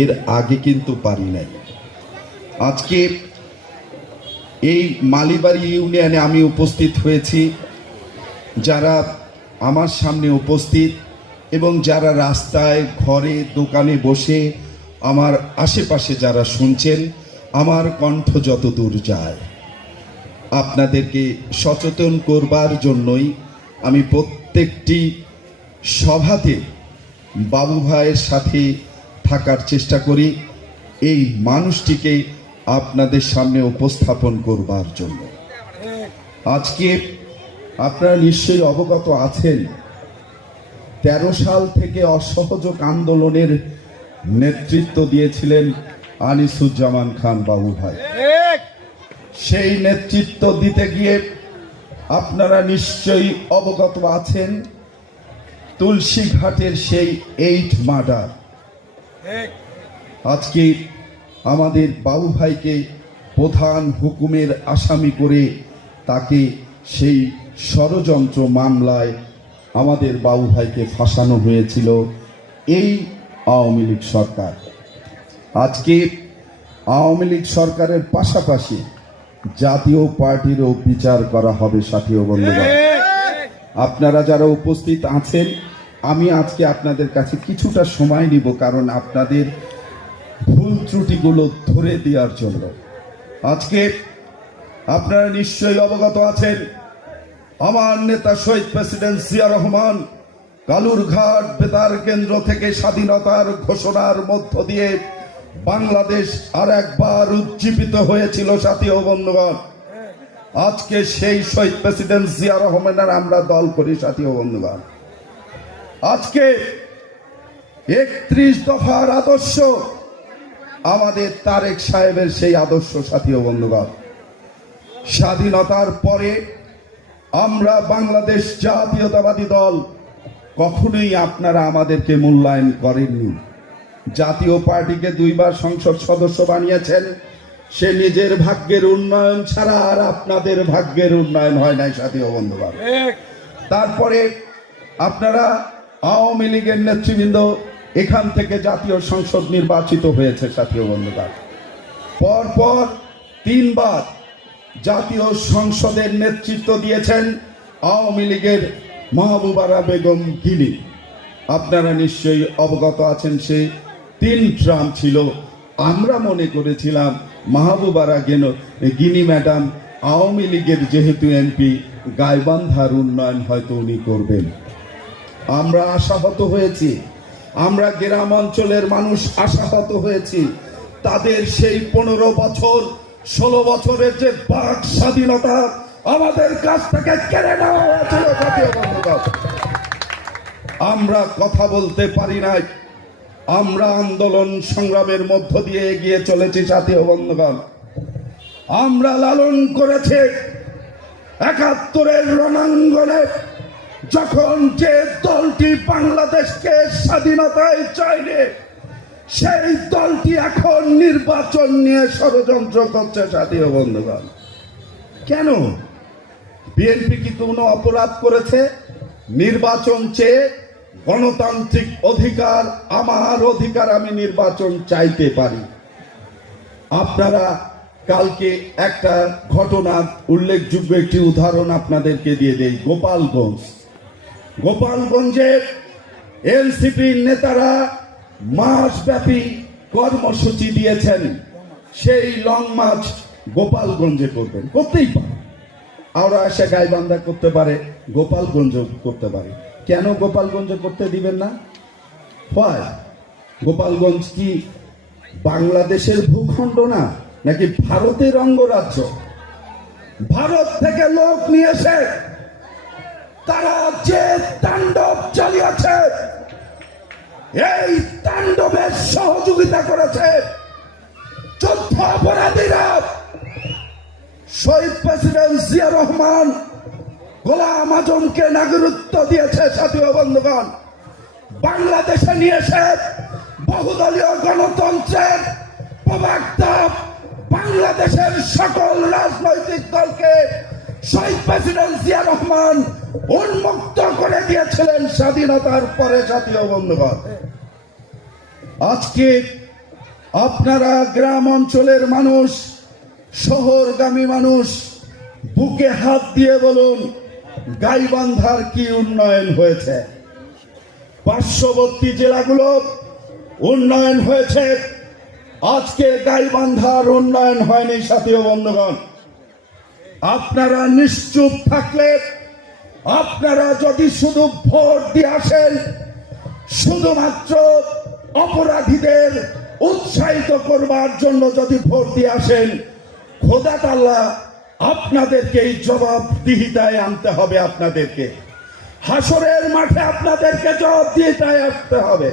এর আগে কিন্তু পারি নাই। আজকে এই মালিবাড়ি ইউনিয়নে আমি উপস্থিত হয়েছি, যারা আমার সামনে উপস্থিত এবং যারা রাস্তায় ঘরে দোকানে বসে আমার আশেপাশে যারা শুনছেন, আমার কণ্ঠ যত দূর যায় আপনাদেরকে সচেতন করবার জন্যই আমি প্রত্যেকটি সভাতে বাবু ভাইয়ের সাথে থাকার চেষ্টা করি, এই মানুষটিকে আপনাদের সামনে উপস্থাপন করবার জন্য। আজকে আপনারা নিশ্চয়ই অবগত আছেন, 13 সাল থেকে অসহযোগ আন্দোলনের নেতৃত্ব দিয়েছিলেন আনিসুজ্জামান খান বাবু ভাই। সেই নেতৃত্ব দিতে গিয়ে আপনারা নিশ্চয়ই অবগত আছেন, তুলসীঘাটের সেই 8 মার্ডার। আজকে আমাদের বাবু ভাইকে প্রধান হুকুমের আসামি করে তাকে সেই ষড়যন্ত্র মামলায় আমাদের বাবু ভাইকে ফাঁসানো হয়েছিল এই আওয়ামী লীগ সরকার। আজকে আওয়ামী লীগ সরকারের পাশাপাশি জাতীয় পার্টিরও বিচার করা হবে। সাথী ও বন্ধুগণ, আপনারা যারা উপস্থিত আছেন, আমি আজকে আপনাদের কাছে কিছুটা সময় নিব, কারণ আপনাদের ভুল ত্রুটিগুলো ধরে দেওয়ার জন্য। আজকে আপনারা নিশ্চয়ই অবগত আছেন, আমার নেতা শহীদ প্রেসিডেন্ট জিয়া রহমান কালুরঘাট বেতার কেন্দ্র থেকে স্বাধীনতার ঘোষণার মধ্য দিয়ে বাংলাদেশ আর একবার উজ্জীবিত হয়েছিল। সাথী ও বন্ধুগণ, আজকে সেই শহীদ প্রেসিডেন্ট জিয়া রহমানের আমরা দল করি। সাথী ও বন্ধুগণ, আজকে 31 দফার আদর্শ আমাদের তারেক সাহেবের সেই আদর্শ। সাথী ও বন্ধুগণ, স্বাধীনতার পরে আমরা বাংলাদেশ জাতীয়তাবাদী দল, কখনোই আপনারা আমাদেরকে মূল্যায়ন করেননি। জাতীয় পার্টিকে 2 বার সংসদ সদস্য বানিয়েছেন, সে নিজের ভাগ্যের উন্নয়ন ছাড়া আর আপনাদের ভাগ্যের উন্নয়ন হয় নাই। সাথী ও বন্ধুগণ, তারপরে আপনারা আওয়ামী লীগের নেতৃবৃন্দ এখান থেকে জাতীয় সংসদ নির্বাচিত হয়েছে। সাথী ও বন্ধুগণ, পরপর 3 বার জাতীয় সংসদের নেতৃত্ব দিয়েছেন আওয়ামী লীগের মাহবুবারা বেগম গিনি। আপনারা নিশ্চয়ই অবগত আছেন, সে 3 ট্রাম ছিল। আমরা মনে করেছিলাম মাহবুবারা গিনি ম্যাডাম আওয়ামী লীগের যেহেতু এমপি, গাইবান্ধার উন্নয়ন হয়তো উনি করবেন। আমরা আশাহত হয়েছি, আমরা গ্রাম অঞ্চলের মানুষ আশাহত হয়েছি। তাদের সেই 15 বছর 16 বছরের যে বাক স্বাধীনতা আমাদের কাছ থেকে কেড়ে নেওয়া হয়েছিল। আমরা কথা বলতে পারি নাই, আমরা আন্দোলন সংগ্রামের মধ্য দিয়ে এগিয়ে চলেছি। সাথী ও বন্ধুগণ, আমরা লালন করেছি 71-এর রণাঙ্গনে, যখন যে দলটি বাংলাদেশকে স্বাধীনতায় চাইলে, সেই দলটি এখন নির্বাচন নিয়ে ষড়যন্ত্র করছে। সাথী ও বন্ধুগণ, কেন? বিএনপি কি কোনো অপরাধ করেছে? নির্বাচন চেয়ে গণতান্ত্রিক অধিকার, আমার অধিকার, আমি নির্বাচন চাইতে পারি। আপনারা কালকে একটা ঘটনা, উল্লেখযোগ্য একটি উদাহরণ আপনাদেরকে দিয়ে দেই। গোপালগঞ্জে এনসিপির নেতারা মাসব্যাপী কর্মসূচি দিয়েছেন, সেই লং মার্চ গোপালগঞ্জে করবেন। করতেই পারে, আমরা এসে গাইবান্ধা করতে পারে, গোপালগঞ্জ করতে পারে। কেন গোপালগঞ্জ করতে দিবেন না? গোপালগঞ্জ কি বাংলাদেশের ভূখণ্ড না, নাকি ভারতের অঙ্গরাজ্য? ভারত থেকে লোক নিয়েছে, তারা যে তাণ্ডব চালিয়েছে, এই তাণ্ডবের সহযোগিতা করেছে যুদ্ধ অপরাধীরা। শহীদ প্রেসিডেন্ট জিয়া রহমান গোলাম আজমকে নাগরিকত্ব দিয়েছে। সাথী ও বন্ধুগণ, বাংলাদেশে নিয়েছে বহুদলীয় গণতন্ত্রের প্রবক্তা, বাংলাদেশের সকল রাজনৈতিক দলকে শহীদ প্রেসিডেন্ট জিয়া রহমান উন্মুক্ত করে দিয়েছিলেন স্বাধীনতার পরে। সাথী ও বন্ধুগণ, আজকে আপনারা গ্রাম অঞ্চলের মানুষ, শহরগামী মানুষ, বুকে হাত দিয়ে বলুন গাইবান্ধার কি উন্নয়ন হয়েছে। পার্শ্ববর্তী জেলাগুলো উন্নয়ন হয়েছে, আজকে গাইবান্ধার উন্নয়ন হয়নি। সাথী ও বন্ধুগণ, আপনারা নিশ্চুপ থাকলে, আপনারা যদি শুধু ভোট দিয়ে আসেন, শুধুমাত্র অপরাধীদের উৎসাহিত করবার জন্য যদি ভোট দিয়ে আসেন, খোদা তাআলা আপনাদেরকে এই জবাবদিহিতায় আনতে হবে। আপনাদেরকে হাসরের মাঠে আপনাদেরকে জবাবদিহিতায় আসতে হবে।